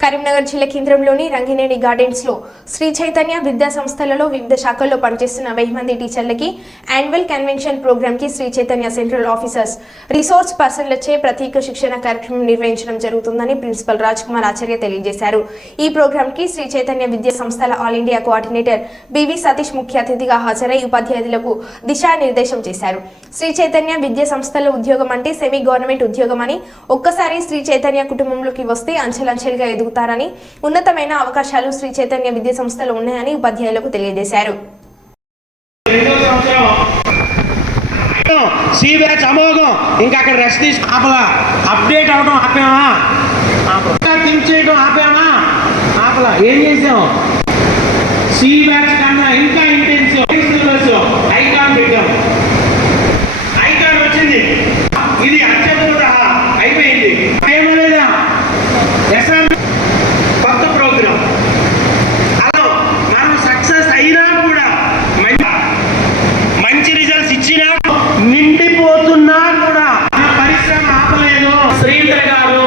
కరీంనగర్ జిల్లా కేంద్రంలోని రంగినేని గార్డెన్స్లో శ్రీ చైతన్య విద్యా సంస్థలలో వివిధ శాఖల్లో పనిచేస్తున్న వెయ్యి మంది టీచర్లకి యాన్యువల్ కన్వెన్షన్ ప్రోగ్రామ్కి Sri Chaitanya central officers resource పర్సన్లచే ప్రత్యేక శిక్షణ కార్యక్రమం నిర్వహించడం జరుగుతుందని ప్రిన్సిపల్ రాజ్ కుమార్ ఆచార్య తెలియజేశారు. ఈ ప్రోగ్రామ్కి శ్రీ చైతన్య విద్యా సంస్థల all India coordinator B V Satish ముఖ్య అతిథిగా హాజరై ఉపాధ్యాయులకు దిశానిర్దేశం చేశారు. శ్రీ చైతన్య విద్యా సంస్థల ఉద్యోగం అంటే సెమీ గవర్నమెంట్ ఉద్యోగం అని ఒక్కసారి శ్రీ చైతన్య కుటుంబంలోకి వస్తే అంచెలంచెలుగా ఎదుగుతారని ఉన్నతమైన అవకాశాలు శ్రీ చైతన్య విద్యా సంస్థలో ఉన్నాయని ఉపాధ్యాయులకు తెలియజేశారు. సి బ్యాచ్ అమోఘం. ఇంకా అక్కడ రెస్ట్ ఆపలా అప్డేట్ అవడం ఆపామా? థింక్ చేయడం ఆపామా? ఆపలా ఏం చేసాం సి బ్యాచ్ కన్నా ఇంకా ఇంటెన్సివ్ సిలబస్ ఐకాన్ పెట్టాం ఐకాన్ వచ్చింది ఇది అత్యద్భుత అయిపోయింది ఏమో లేదా ఎస్ఆర్ కొత్త ప్రోగ్రామ్ అలా మనం సక్సెస్ అయినా కూడా మంచి మంచి రిజల్ట్స్ ఇచ్చినా నిండిపోతున్నా కూడా మన పరిశ్రమ ఆపలేదు శ్రీధర్ గారు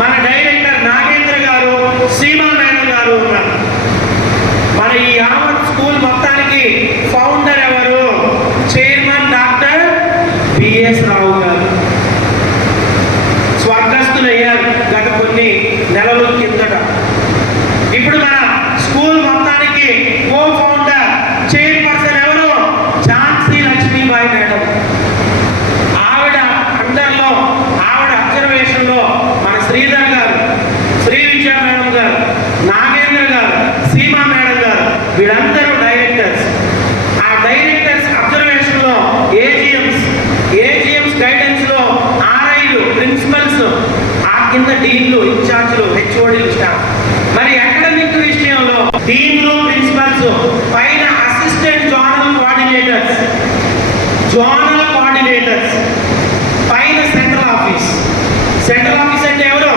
మన డైరెక్టర్ నాగేంద్ర గారు సీమా మేడం గారు ఉన్నారు మన ఈ యావత్ స్కూల్ మొత్తానికి ఫౌండర్ ఎవరు చైర్మన్ డాక్టర్ బిఎస్ రావు గారు స్వర్గస్థులయ్యారు గత కొన్ని నెలల కిందట ఇప్పుడు మన స్కూల్ మొత్తానికి కో ఫౌండర్ చైర్పర్సన్ ఎవరు ఝాన్సీ లక్ష్మీబాయి మేడం ఆవిడ అండర్లో ఆవిడ అబ్జర్వేషన్లో మన శ్రీధర్ గారు శ్రీ విద్యా మేడం గారు నాగేంద్ర గారు సీమా మేడం గారు వీళ్ళందరూ డైరెక్టర్స్ ఆ డైరెక్టర్స్ అబ్జర్వేషన్లో ఏజిఎంస్ ఏజిఎంస్ గైడెన్స్లో ఆర్ఐలు ప్రిన్సిపల్స్ ఆ కింద డీన్లు ఇన్ఛార్జ్లు హెచ్ఓడీలు స్టాఫ్ మరి అకాడమిక్ విషయంలో డీన్లు ప్రిన్సిపల్స్ పైన assistant zonal coordinators zonal coordinators పైన సెంట్రల్ ఆఫీస్ సెంట్రల్ ఆఫీస్ అంటే ఎవరు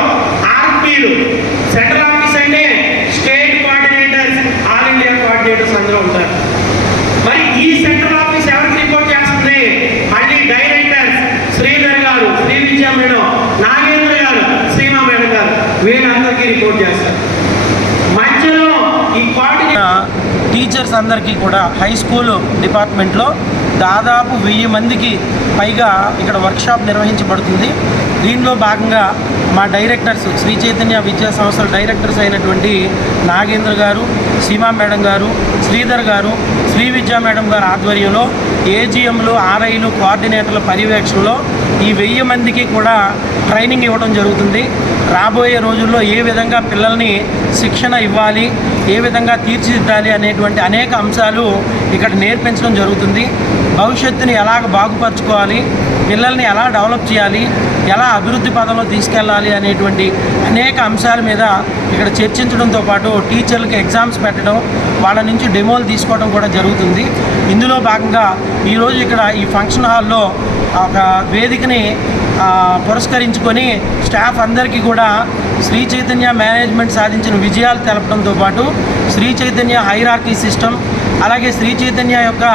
ఆర్పీలు సెంట్రల్ ఆఫీస్ అంటే state coordinators all India coordinators అందులో ఉంటారు. మరి ఈ సెంట్రల్ ఆఫీస్ ఎవరికి రిపోర్ట్ చేస్తుంది? మళ్ళీ డైరెక్టర్స్ శ్రీధర్ గారు శ్రీ విద్యా మేడం నాగేంద్ర గారు సీమా మేడం గారు వీళ్ళందరికీ రిపోర్ట్ చేస్తారు. మధ్యలో ఈ కోఆర్డినేటర్ టీచర్స్ అందరికీ కూడా హై స్కూల్ డిపార్ట్మెంట్లో దాదాపు వెయ్యి మందికి పైగా ఇక్కడ వర్క్షాప్ నిర్వహించబడుతుంది. దీనిలో భాగంగా మా డైరెక్టర్స్ శ్రీ చైతన్య విద్యా సంస్థల డైరెక్టర్స్ అయినటువంటి నాగేంద్ర గారు సీమా మేడం గారు శ్రీధర్ గారు శ్రీ విద్యా మేడం గారు ఆధ్వర్యంలో ఏజీఎంలు ఆర్ఐలు కోఆర్డినేటర్ల పర్యవేక్షణలో ఈ వెయ్యి మందికి కూడా ట్రైనింగ్ ఇవ్వడం జరుగుతుంది. రాబోయే రోజుల్లో ఏ విధంగా పిల్లల్ని శిక్షణ ఇవ్వాలి ఏ విధంగా తీర్చిదిద్దాలి అనేటువంటి అనేక అంశాలు ఇక్కడ నేర్పించడం జరుగుతుంది. భవిష్యత్తుని ఎలాగ బాగుపరచుకోవాలి పిల్లల్ని ఎలా డెవలప్ చేయాలి ఎలా అభివృద్ధి పదంలో తీసుకెళ్ళాలి అనేటువంటి అనేక అంశాల మీద ఇక్కడ చర్చించడంతో పాటు టీచర్లకు ఎగ్జామ్స్ పెట్టడం వాళ్ళ నుంచి డెమోలు తీసుకోవడం కూడా జరుగుతుంది. ఇందులో భాగంగా ఈరోజు ఇక్కడ ఈ ఫంక్షన్ హాల్లో ఒక వేదికని పురస్కరించుకొని స్టాఫ్ అందరికీ కూడా శ్రీ చైతన్య మేనేజ్మెంట్ సాధించిన విజయాలు తెలపడంతో పాటు శ్రీ చైతన్య హైరార్కీ సిస్టమ్ అలాగే శ్రీ చైతన్య యొక్క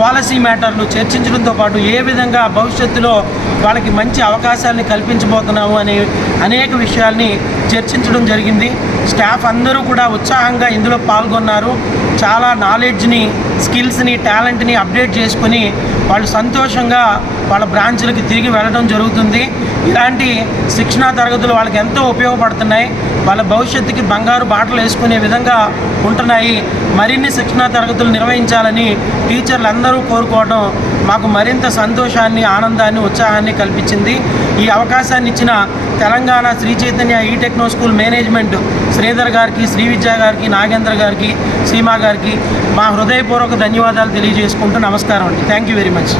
పాలసీ మ్యాటర్లు చర్చించడంతో పాటు ఏ విధంగా భవిష్యత్తులో వాళ్ళకి మంచి అవకాశాలని కల్పించబోతున్నాము అనే అనేక విషయాల్ని చర్చించడం జరిగింది. స్టాఫ్ అందరూ కూడా ఉత్సాహంగా ఇందులో పాల్గొన్నారు. చాలా నాలెడ్జ్ని స్కిల్స్ని టాలెంట్ని అప్డేట్ చేసుకుని వాళ్ళు సంతోషంగా వాళ్ళ బ్రాంచ్లకి తిరిగి వెళ్ళడం జరుగుతుంది. ఇలాంటి శిక్షణా తరగతులు వాళ్ళకి ఎంతో ఉపయోగపడుతున్నాయి. వాళ్ళ భవిష్యత్తుకి బంగారు బాటలు వేసుకునే విధంగా ఉంటున్నాయి. మరిన్ని శిక్షణా తరగతులు నిర్వహించాలని టీచర్లు అందరూ కోరుకోవడం మాకు మరింత సంతోషాన్ని ఆనందాన్ని ఉత్సాహాన్ని కల్పించింది. ఈ అవకాశాన్ని ఇచ్చిన తెలంగాణ శ్రీ చైతన్య ఈ టెక్నో స్కూల్ మేనేజ్మెంట్ శ్రీధర్ గారికి శ్రీ విద్యా గారికి నాగేంద్ర గారికి సీమా గారికి మా హృదయపూర్వక ధన్యవాదాలు తెలియజేసుకుంటూ నమస్కారం అండి. Thank you very much